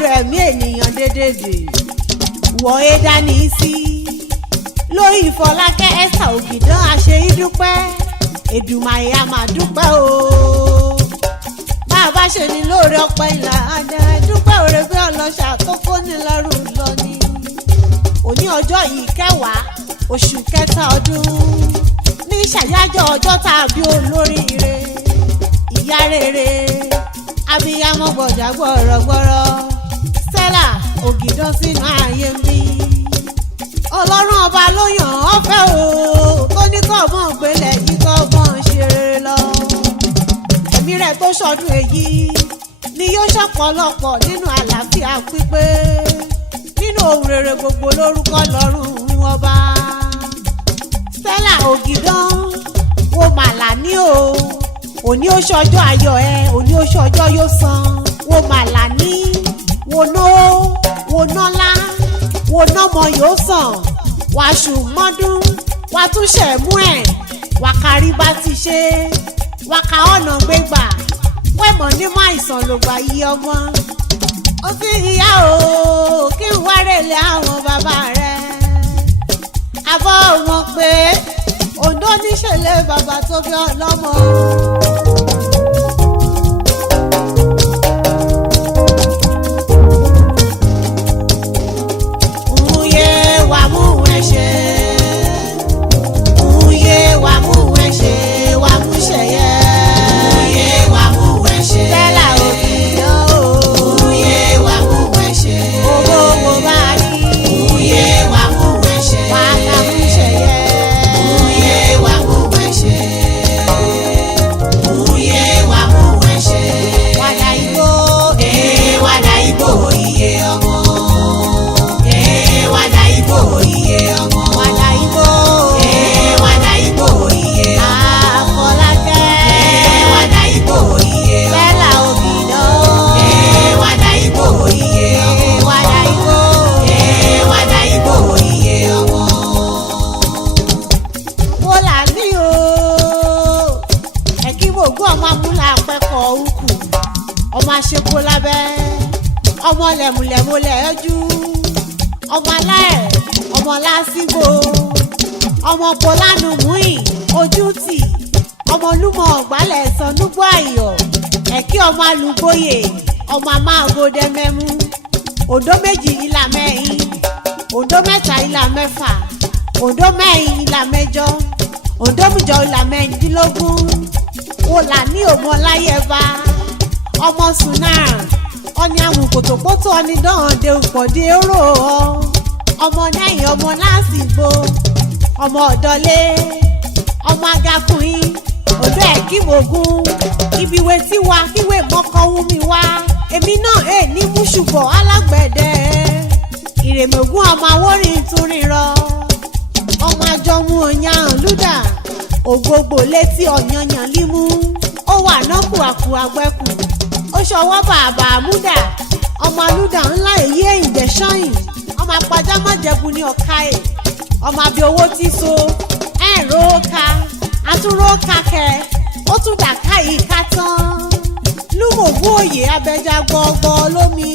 lọ́dọ̀ ẹ̀mí ènìyàn dédédé wọ Edani sí lórí Fọlákẹ́ Esther Ogidan àṣẹ ìdúpẹ́ Èdùmàrè a máa dúpẹ́ o bá a bá ṣe ní lóore ọpẹ́ ìlà àdá dúpẹ́ òre bí ọlọ́ṣà tó kó ní lọ́rùn lọ ni òní ọjọ́ yìí 10 oṣù kẹta ọdún ní ṣàyájọ́ ọjọ́ tàbí olóríire ìyá rere abiyamọ gbọ̀dá gbọ̀rọ̀gbọ̀rọ̀ Stella Ogidan sínú ayé mi ọlọ́run ọba ló yàn ọ́ fẹ́ o tó ní kọ́ọ̀mọ́ gbélé yìí kọ́ọ̀mọ́ ṣe rere lọ ẹ̀mí rẹ̀ tó ṣọdún èyí ni yóò ṣọ̀pọ̀lọpọ̀ nínú àlàáfíà pípé nínú ohun rere gbogbo lórúkọ lọ́rùn ọba Stella Ogidan wo màlà ní o òní ó ṣọjọ́ ayọ̀ ẹ òní ó ṣọjọ́ yóò san wo màlà ní wo nọ́lá wo nọ́mọ yóò sàn wà ṣùmọ́dún wà tún ṣẹ̀mú ẹ̀ wà kárí bá ti ṣe wà ká ọ̀nà gbégbà wẹ̀mọ̀ ní má ìsàn ló gbà yí ọmọ ó sì yá o kí n wá rèlé àwọn bàbá rẹ̀ àbọ̀ wọn pé Oǹdó níṣẹ̀lẹ̀ bàbá tó bí ọlọ́mọ. ọmọ aṣepo lábẹ́ ọmọ lẹ̀mùlẹ̀mù lẹ́ẹ̀jú ọmọ aláẹ̀ ọmọ lásìgbò ọmọ pọ̀lánù múìn ojútì ọmọ olúmọ ọ̀gbálẹ̀ sọnúgbọ́ ayọ̀ ẹ̀kí ọmọ alùgbòye ọmọ amáàgòdẹ mẹ́mú Oǹdó 2 ìlà 4 Oǹdó 3 ìlà 4 Oǹdó 4 ìlà 8 Oǹdó 9 ìlà 16 wòlà ní òmò láyẹ̀bá ọmọ sùnà ọni àwọn kòtòkótó ọni dọ́hàndé òpòdé rò ọ ọmọ náyìn ọmọ lásìgbò ọmọ ọ̀dọ́lé ọmọ agakunrin Oǹdó ẹ̀kímògún ibiwe tí wa kíwé mọ́kọ́ wú mi wá èmi náà ní múṣùbọ̀ alágbẹ̀dẹ ìrèmọ̀gún ọmọ awórin túnrin rọ ọmọ àjọmú ọ̀yàn lúdà ògbógbò létí ọ̀yànyàn límú ó wà nọ́kù àkù àgbẹ̀kù ó ṣọwọ́ bàbà àmúdà ọmọ alúdà ńlá èyí èyìndẹ̀ ṣọ́yìn ọmọ apájá mọ́jẹ̀bù ní ọ̀ka ẹ̀ ọmọ àbí owó tí so ẹ̀rọ ká àtúrò kákẹ́ ó tún dàka yìí ká tán lúmọ̀gbọ́ òye abẹ́jà gbọ́gbọ́ lómi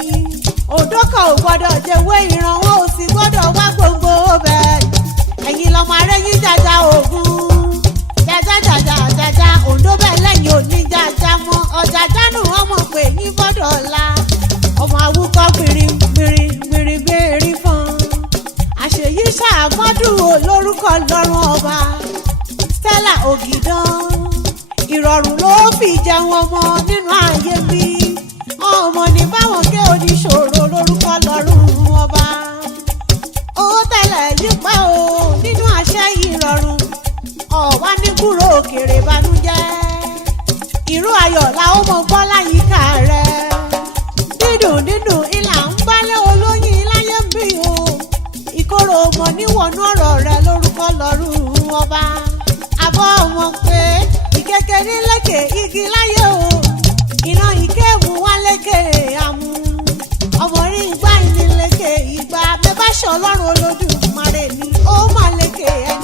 Oǹdó kan ò gbọ́dọ̀ jẹ́wé ìrànwọ́ ò sì gbọ́dọ̀ wá gbogbo bẹ́ẹ̀ ẹ̀yin lọ́mọ arẹ́yìn jàjà ògùn jàjà Oǹdó bẹ́ẹ̀ lẹ́yìn òní jàjà mọ́ ọjà jánù ọmọ pé ní bọ́dọ̀ ọ̀la ọmọ awúkọ́ gbìrì bẹ́ẹ̀rí fún àṣeyí ṣàmọ́dún olórúkọ lọ́rùn ọba Stella Ogidan ìrọ̀rùn ló fi jẹun ọmọ nínú ayé mi ọmọ ní báwọn ké oníṣòro lórúkọ lọ́rùn ọba owó tẹ̀lẹ̀ yípa o nínú àṣẹ ìrọ̀rùn ọ̀wá ní kúrò òkèrè ìbànújẹ́ ìró ayọ̀ la ó mọ gbọ́ láyìíká rẹ̀ dídùn ìlà ń bálẹ̀ olóyin láyé ń bí o ìkorò ọmọ níwọ̀nú ọ̀rọ̀ rẹ̀ lórúkọ lọ́rùn ọba àbọ̀ wọn pé ìkékeré lékè igi láyé o iná ìkéwù wá lékè àmú ọmọ rí igbá ìní lékè ìgbà bẹ́ẹ̀ bá ṣe Ọlọ́run Olódùmarè ni ó máa lékè ẹ̀.